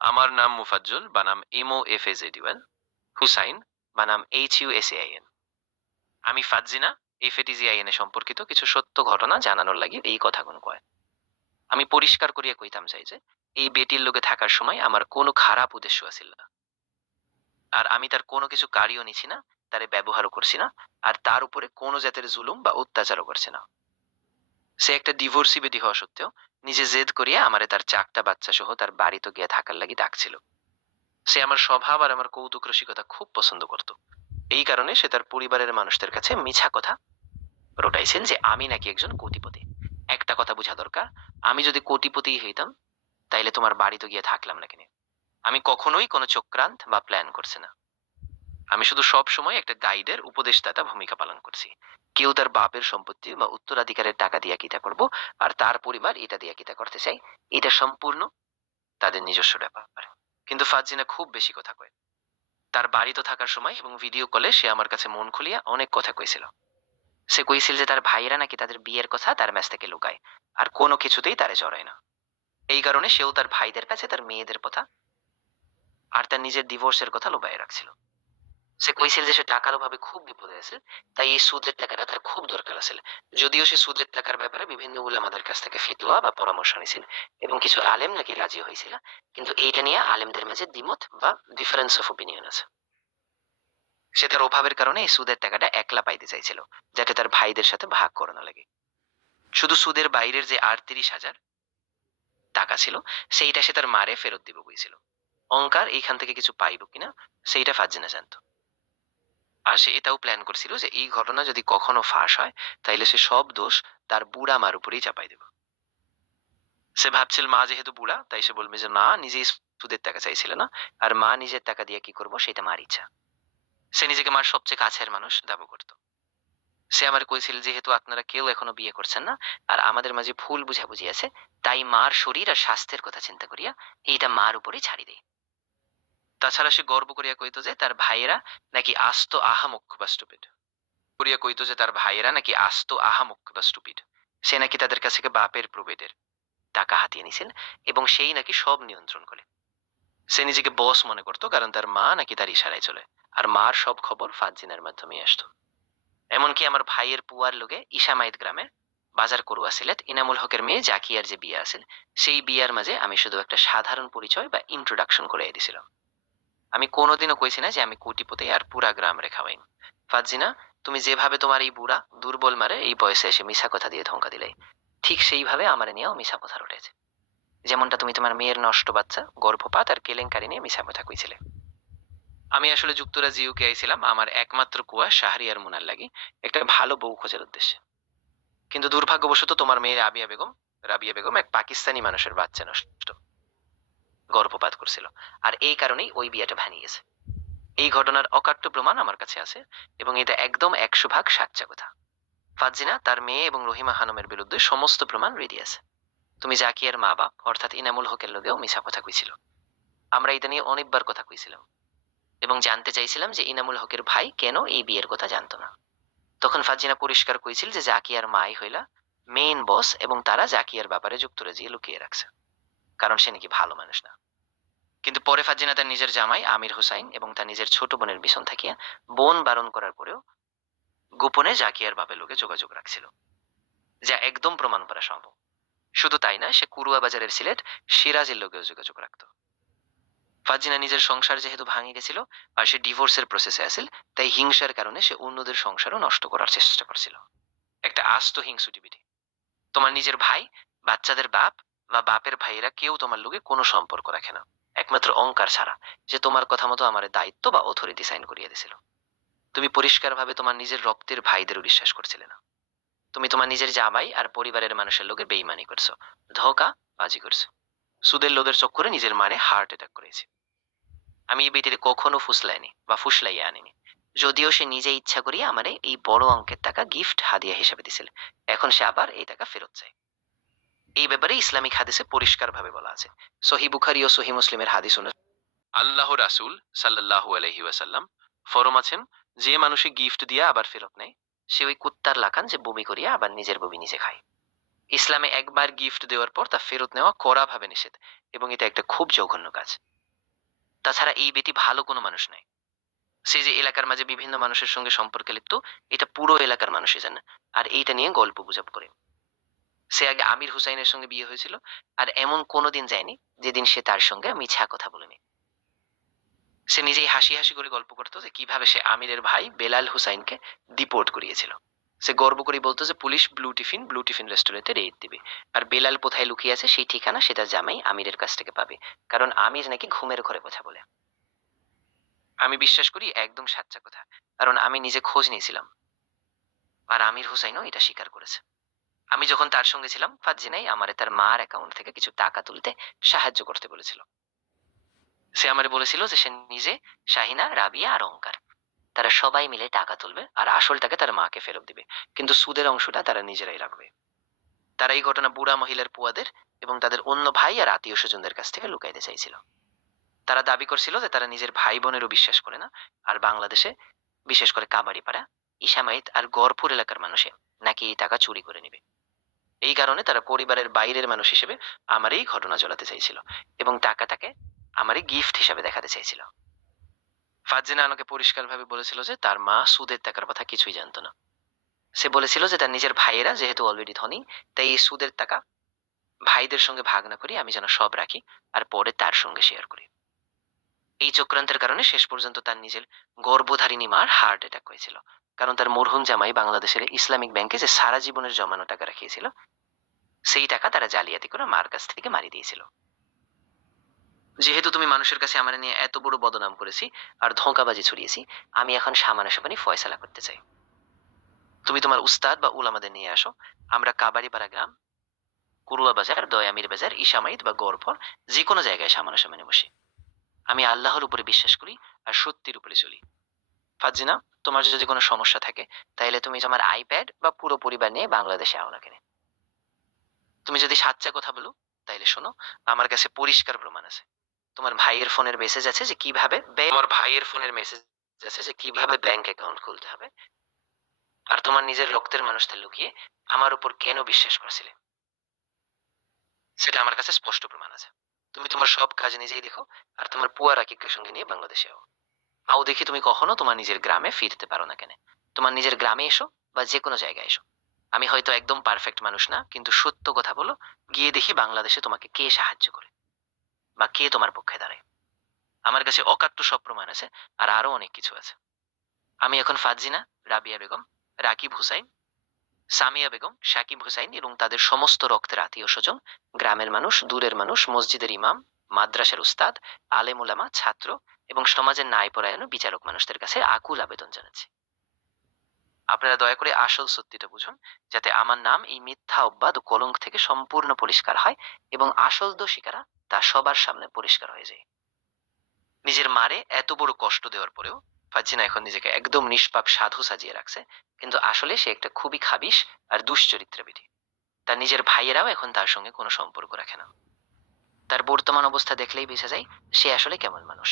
আমার নাম মুফাজ্জল বানাম MOFAZUL, হুসাইন বানাম HUSAIN। আমি ফাজিনা FATZIN এ সম্পর্কিত কিছু সত্য ঘটনা জানানোর লাগি এই কথাগুলো কয়। আমি পরিষ্কার করিয়া কইতাম চাই যে এই বেটির লোকে থাকার সময় আমার কোনো খারাপ উদ্দেশ্য আছিল না। আর আমি তার কোনো কিছু কারিও নিছি না, তারে ব্যবহারও করছি না, আর তার উপরে কোনো জাতের জুলুম বা অত্যাচারও করছি না। সে একটা ডিভোর্সি বেটি হওয়া সত্ত্বেও নিজে জেদ করিয়া আমারে তার 4টা বাচ্চা সহ তার বাড়িতে গিয়া থাকার লাগি ডাকছিল। সে আমার স্বভাব আর আমার কৌতুক রসিকতা খুব পছন্দ করত। এই কারণে সে তার পরিবারের মানুষদের কাছে মিছা কথা রটাইছেন যে আমি নাকি একজন কোটিপতি। একটা কথা বোঝা দরকার, আমি যদি কোটিপতি হইতাম তাইলে তোমার বাড়িতে গিয়ে থাকলাম না কেন? আমি কখনোই কোনো চক্রান্ত বা প্ল্যান করছি না। আমি শুধু সব সময় একটা গাইডের উপদেষ্টাতা ভূমিকা পালন করছি। কেউ তার বাপের সম্পত্তি বা উত্তরাধিকারের টাকা দিয়া কিতা করব, আর তার পরিবার এটা দিয়া কিতা করতে চাই, এটা সম্পূর্ণ তাদের নিজস্ব ব্যাপার। কিন্তু ফাজিনা খুব বেশি কথা কয়। তার বাড়িতে থাকার সময় এবং ভিডিও কলে সে আমার কাছে মন খুলিয়া অনেক কথা কইছিল। সে কইছিল যে তার ভাইয়েরা নাকি তাদের বিয়ের কথা তার ম্যাচ থেকে লুকায়, আর কোনো কিছুতেই তারে জড়ায় না। এই কারণে সেও তার ভাইদের কাছে তার মেয়েদের কথা আর তার নিজের ডিভোর্সের কথা লুকায় রাখছিল। সে কইছিল যে সে টাকার অভাবে খুব বিপদে আছে, তাই এই সুদের টাকাটা তার খুব দরকার আছে। যদিও সে সুদের টাকার ব্যাপারে বিভিন্ন উলামাদের কাছ থেকে ফিতোয়া বা পরামর্শ নিছিল এবং কিছু আলেম নাকি রাজি হয়েছিল, কিন্তু এইটা নিয়ে আলেমদের মাঝে দ্বিমত বা ডিফারেন্স অফ ওপিনিয়ন আছে। সে তার অভাবের কারণে এই সুদের টাকাটা একলা পাইতে চাইছিল, যাতে তার ভাইদের সাথে ভাগ করে না লাগে। শুধু সুদের বাইরের যে 38,000 টাকা ছিল সেইটা সে তার মারে ফেরত দিব বইছিল। অঙ্কার এইখান থেকে কিছু পাইব কিনা সেইটা ফাজিনা জানতো। আর সে এটাও প্ল্যান করছিল যে এই ঘটনা যদি কখনো ফাঁস হয় তাইলে সে সব দোষ তার বুড়া মার উপরেই চাপাই দেব। সে ভাবছিল মা যেহেতু বুড়া তাই সে বলবে যে না, নিজেই সুদের টাকা চাইছিল না, আর মা নিজের টাকা দিয়ে কি করবো সেটা মার ইচ্ছা। সে নিজেকে মার সবচেয়ে কাছের মানুষ দাবি করত। সে আমার কইছিল যেহেতু আপনারা কেউ এখনো বিয়ে করছেন না আর আমাদের মাঝে ভুল বুঝাবুঝি আছে, তাই মার শরীর আর স্বাস্থ্যের কথা চিন্তা করিয়া এইটা মার উপরেই ছাড়ি দেয়। তাছাড়া সে গর্ব করিয়া কইত যে তার ভাইয়েরা নাকি আস্ত আহামুক বা স্টুপিড করিয়া কইতো যে তার ভাইয়েরা নাকি আস্ত আহামুক বা স্টুপিড। সে নাকি তাদের কাছ থেকে বাপের প্রবেটের টাকা হাতিয়ে নিছিল এবং সেই নাকি সব নিয়ন্ত্রণ করে। সে নিজেকে বস মনে করতো কারণ তার মা নাকি তার ইশারায় চলে, আর মার সব খবর ফাজিনার মাধ্যমে আসতো। এমনকি আমার ভাইয়ের পুয়ার লোকে ইসামাইদ গ্রামে বাজার করুয়া সিলেট ইনামুল হকের মেয়ে জাকিয়ার যে বিয়ে আছে, সেই বিয়ার মাঝে আমি শুধু একটা সাধারণ পরিচয় বা ইন্ট্রোডাকশন করে দিয়েছিলাম। আমি কোনোদিনও কইছি না যে আমি কোটিপতি আর পুরা গ্রাম রে খাওয়াইম। ফাজিনা, তুমি যেভাবে তোমার এই বুড়া দুর্বল মারে এই বয়সে এসে মিশা কথা দিয়ে ধোঁকা দিলে, ঠিক সেইভাবে আমার নিয়েও মিশা কথা রটেছে। যেমনটা তুমি তোমার মেয়ের নষ্ট বাচ্চা গর্ভপাত আর কেলেঙ্কারি নিয়ে মিশা কথা কইছিলে। আমি আসলে যুক্তরাজ্য ইউকে আইছিলাম আমার একমাত্র কুয়া শাহরিয়ার মুনার লাগি একটা ভালো বউ খোঁজার উদ্দেশ্যে। কিন্তু দুর্ভাগ্যবশত তোমার মেয়ের রাবিয়া বেগম এক পাকিস্তানি মানুষের বাচ্চা নষ্ট গর্ভপাত করছিল, আর এই কারণেই ওই বিয়েটা ভাঙিয়ে গেছে। এই ঘটনার অকাট্য প্রমাণ আমার কাছে আছে এবং এটা একদম 100% সাচ্চা কথা। ফাজিনা তার মেয়ে এবং রহিমা খানমের বিরুদ্ধে সমস্ত প্রমাণ রেডি আছে। তুমি জাকিয়ার মা বাপ অর্থাৎ ইনামুল হকের লোকেও মিশা কথা কইছিল। আমরা এটা নিয়ে অনেকবার কথা কইছিলাম এবং জানতে চাইছিলাম যে ইনামুল হকের ভাই কেন এই বিয়ের কথা জানতো না। তখন ফাজিনা পরিষ্কার কইছিল যে জাকিয়ার মাই হইলা মেইন বস এবং তারা জাকিয়ার ব্যাপারে যুক্তরাজ্যে লুকিয়ে রাখছে, কারণ সে নাকি ভালো মানুষ না। কিন্তু পরে ফাজিনা তার নিজের জামাই আমির হোসাইন এবং তার নিজের ছোট বোনের পিছন থাকিয়া বোন বারণ করার পরেও গোপনে জাকিয়ার বাপের লোকে যোগাযোগ রাখছিল, যা একদম প্রমাণ করা সম্ভব। শুধু তাই না, সে কুরুয়া বাজারের সিলেট সিরাজের লোকেও যোগাযোগ রাখত। ফাজিনা নিজের সংসার যেহেতু ভাঙে গেছিল আর সে ডিভোর্সের প্রসেসে আছিল, তাই হিংসার কারণে সে অন্যদের সংসারও নষ্ট করার চেষ্টা করছিল। একটা আস্ত হিংসুটিবিটি। তোমার নিজের ভাই, বাচ্চাদের বাপ বা বাপের ভাইয়েরা কেউ তোমার লোকে কোনো সম্পর্ক রাখে না, একমাত্র অঙ্কার ছাড়া, যে তোমার কথা মতো আমার দায়িত্ব বা অথরিটি সাইন করিয়ে দিয়েছিল। তুমি পরিষ্কারভাবে তোমার নিজের রক্তের ভাইদেরও বিশ্বাস করছিলে না। তুমি তোমার নিজের জামাই আর পরিবারের মানুষের লোকে বেইমানি করছো, ধোকা বাজি করছো, সুদের লোদের চক্করে নিজের মারে হার্ট অ্যাটাক করেছে। আমি এই বেটির কখনো ফুসলাইনি বা ফুসলাইয়া আনিনি, যদিও সে নিজে ইচ্ছা করিয়া আমারে এই বড় অঙ্কের টাকা গিফট হাদিয়া হিসেবে দিছিল। এখন সে আবার এই টাকা ফেরত চায়। এই ব্যাপারে ইসলামিক হাদিসে পরিষ্কার ভাবে বলা আছে। সহি বুখারী ও সহি মুসলিমের হাদিস অনুযায়ী আল্লাহ রাসূল সাল্লাল্লাহু আলাইহি ওয়াসাল্লাম ফরম আছেন, যে মানুষে গিফট দিয়া আবার ফেরত নেয় সে ওই কুত্তার লাকান যে বমি করিয়া আবার নিজের বমি নিজে খায়। ইসলামে একবার গিফট দেওয়ার পর তা ফেরত নেওয়া কড়াভাবে নিষেধ, এবং এটা একটা খুব জঘন্য কাজ। তাছাড়া এই বেটি ভালো কোনো মানুষ নয়। সে যে এলাকার মাঝে বিভিন্ন মানুষের সঙ্গে সম্পর্কে লিপ্ত, এটা পুরো এলাকার মানুষই জানে, আর এইটা নিয়ে গল্প গুজব করে। সে আগে আমির হুসাইনের সঙ্গে বিয়ে হয়েছিল, আর এমন কোনোদিন যায়নি যেদিন সে তার সঙ্গে মিথ্যা কথা বলেনি। সে নিজেই হাসি হাসি করে গল্প করতো যে কিভাবে সে আমিরের ভাই বেলাল হুসাইনকে ডিপোর্ট করিয়েছিল। সে গর্ব করে বলতো যে পুলিশ ব্লু টিফিন রেস্টুরেন্টে রেড দিবে, আর বেলাল কোথায় লুকিয়ে আছে সেই ঠিকানা সেটা জামাই আমিরের কাছ থেকে পাবে, কারণ আমির নাকি ঘুমের ঘরে কথা বলে। আমি বিশ্বাস করি একদম সাচ্চা কথা, কারণ আমি নিজে খোঁজ নিয়েছিলাম, আর আমির হুসাইনও এটা স্বীকার করেছে। আমি যখন তার সঙ্গে ছিলাম, ফাজ্জিনাই আমারে তার মার অ্যাকাউন্ট থেকে কিছু টাকা তুলতে সাহায্য করতে বলেছিল। সে আমারে বলেছিল যে সে নিজে, শাহিনা, রাবিয়া আর অঙ্কার, তারা সবাই মিলে টাকা তুলবে আর আসল টাকা তার মাকে ফেরত দিবে, কিন্তু সুদের অংশটা তারা নিজেরাই রাখবে। তারা এই ঘটনা বুড়া মহিলার পুয়াদের এবং তাদের অন্য ভাই আর আত্মীয় স্বজনদের কাছ থেকে লুকাইতে চাইছিল। তারা দাবি করছিল যে তারা নিজের ভাই বোনেরও বিশ্বাস করে না, আর বাংলাদেশে বিশেষ করে কাবাড়িপাড়া, ইসামাইত আর গড়পুর এলাকার মানুষে নাকি এই টাকা চুরি করে নিবে। এই কারণে তারা পরিবারের বাইরের মানুষ হিসেবে আমার এই ঘটনা চলাতে চাইছিল, এবং টাকাটাকে আমারই গিফট হিসাবে দেখাতে চাইছিল। ফারজিনা আমাকে পরিষ্কারভাবে বলেছিল যে তার মা সুদের টাকার কথা কিছুই জানতো না। সে বলেছিল যে তার নিজের ভাইয়েরা যেহেতু অলরেডি ধনী, তাই এই সুদের টাকা ভাইদের সঙ্গে ভাগ না করি আমি যেন সব রাখি, আর পরে তার সঙ্গে শেয়ার করি। এই চক্রান্তের কারণে শেষ পর্যন্ত তার নিজের গর্ভধারিণী মার হার্ট অ্যাটাক হয়েছিল, কারণ তার মরহুম জামাই বাংলাদেশের ইসলামিক ব্যাংকে যে সারা জীবনের জমানো টাকা রাখিয়েছিল, সেই টাকা তারা জালিয়াতি করে মার কাছ থেকে মারি দিয়েছিল। যেহেতু তুমি মানুষের কাছে আমার নিয়ে এত বড় বদনাম করেছি আর ধোঁকাবাজি ছড়িয়েছি, আমি এখন সামানাসামানি ফয়সালা করতে চাই। তুমি তোমার উস্তাদ বা উলামাদের নিয়ে আসো, আমরা কাবাড়িপাড়া গ্রাম, কুরুয়া বাজার, দয়ামির বাজার, ইসামাইদ বা গড়ফর, যে কোনো জায়গায় সামনাসামনি বসি। আমি আল্লাহর উপরে বিশ্বাস করি আর সত্যির উপরে চলি। ফাজিনা, তোমার যদি কোনো সমস্যা থাকে তাহলে তুমি তোমার আইপ্যাড বা পুরো পরিবার নিয়ে বাংলাদেশে আও না কেন। তুমি যদি সাচ্চা কথা বলো তাইলে শোনো, আমার কাছে পরিষ্কার প্রমাণ আছে। তোমার ভাইয়ের ফোনের মেসেজ আছে যে কিভাবে তোমার ভাইয়ের ফোনের মেসেজ আছে যে কিভাবে ব্যাংক অ্যাকাউন্ট খুলতে হবে, আর তোমার নিজের রক্তের মানুষটা লুকিয়ে আমার উপর কেন বিশ্বাস করেছিলে, সেটা আমার কাছে স্পষ্ট প্রমাণ আছে। তুমি তোমার সব কাজ নিজেই দেখো, আর তোমার পুয়া রাকিবকে সঙ্গে নিয়ে বাংলাদেশে আও। আও দেখি তুমি কখনো তোমার নিজের গ্রামে ফিরতে পারো না কেন। তোমার নিজের গ্রামে এসো বা যে কোনো জায়গায় এসো। আমি হয়তো একদম পারফেক্ট মানুষ না, কিন্তু সত্য কথা বলো, গিয়ে দেখি বাংলাদেশে তোমাকে কে সাহায্য করে বা কে তোমার পক্ষে দাঁড়ায়। আমার কাছে অকাট্য সব প্রমাণ আছে, আর আরো অনেক কিছু আছে। আমি এখন ফাজিনা, রাবিয়া বেগম, রাকিব হুসাইন, সামিয়া বেগম, সাকিব হুসাইন এবং তাদের সমস্ত রক্তের আত্মীয় স্বজন, গ্রামের মানুষ, দূরের মানুষ, মসজিদের ইমাম, মাদ্রাসার উস্তাদ, আলেম উলামা, ছাত্র এবং সমাজের ন্যায়পরায়ণ বিচারক মানুষদের কাছে আকুল আবেদন জানাচ্ছি, আপনারা দয়া করে আসল সত্যিটা বুঝুন, যাতে আমার নাম এই মিথ্যা অপবাদ ও কলঙ্ক থেকে সম্পূর্ণ পরিষ্কার হয় এবং আসল দোষিকারা তা সবার সামনে পরিষ্কার হয়ে যায়। নিজের মারে এত বড় কষ্ট দেওয়ার পরেও ফাজিনা এখন নিজেকে একদম নিষ্পাপ সাধু সাজিয়ে রাখছে, কিন্তু আসলে সে একটা খুবই খাবিশ আর দুশ্চরিত্রা বেটি। তার নিজের ভাইয়েরাও এখন তার সঙ্গে কোনো সম্পর্ক রাখে না। তার বর্তমান অবস্থা দেখলেই বোঝা যায় সে আসলে কেমন মানুষ।